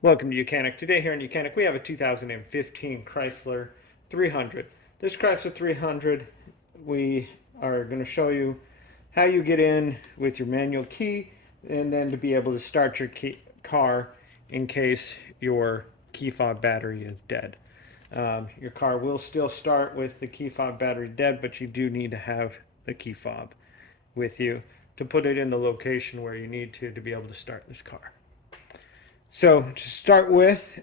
Welcome to Mechanic. Today here in Mechanic we have a 2015 Chrysler 300. This Chrysler 300, we are going to show you how you get in with your manual key and then to be able to start your car in case your key fob battery is dead. Your car will still start with the key fob battery dead, but you do need to have the key fob with you to put it in the location where you need to be able to start this car. So to start with,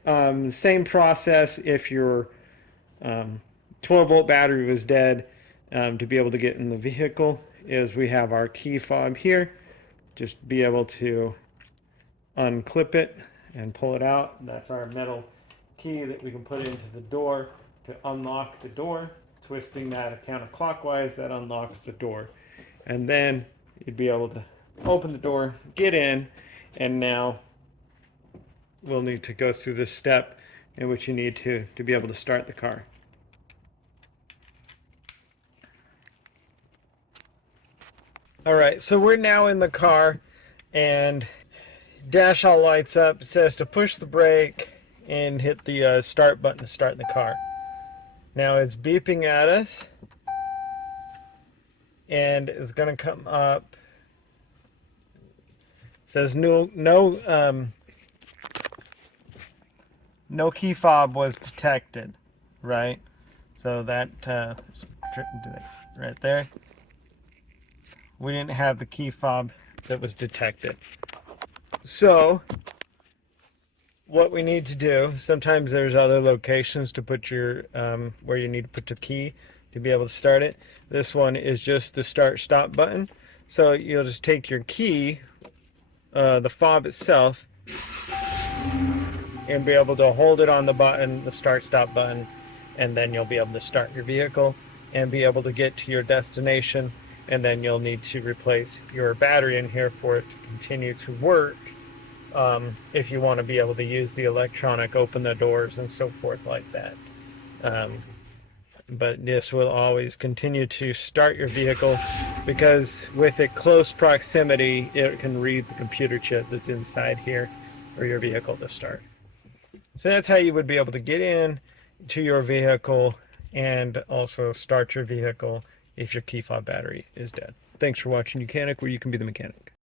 same process if your 12-volt battery was dead. To be able to get in the vehicle is we have our key fob here. Just be able to unclip it and pull it out. That's our metal key that we can put into the door to unlock the door. Twisting that counterclockwise, that unlocks the door. And then you'd be able to open the door, get in, and now we'll need to go through this step in which you need to be able to start the car. All right, so we're now in the car and dash all lights up. It says to push the brake and hit the start button to start the car. Now it's beeping at us and it's going to come up. It says no key fob was detected, right? So that right there, we didn't have the key fob that was detected. So what we need to do, sometimes there's other locations to put your where you need to put the key to be able to start it. This one is just the start stop button. So you'll just take your key, the fob itself, and be able to hold it on the button, the start stop button, and then you'll be able to start your vehicle and be able to get to your destination. And then you'll need to replace your battery in here for it to continue to work, if you want to be able to use the electronic open the doors and so forth like that. But this will always continue to start your vehicle because with it close proximity, it can read the computer chip that's inside here for your vehicle to start. So that's how you would be able to get in to your vehicle and also start your vehicle if your key fob battery is dead. Thanks for watching Mechanic, where you can be the mechanic.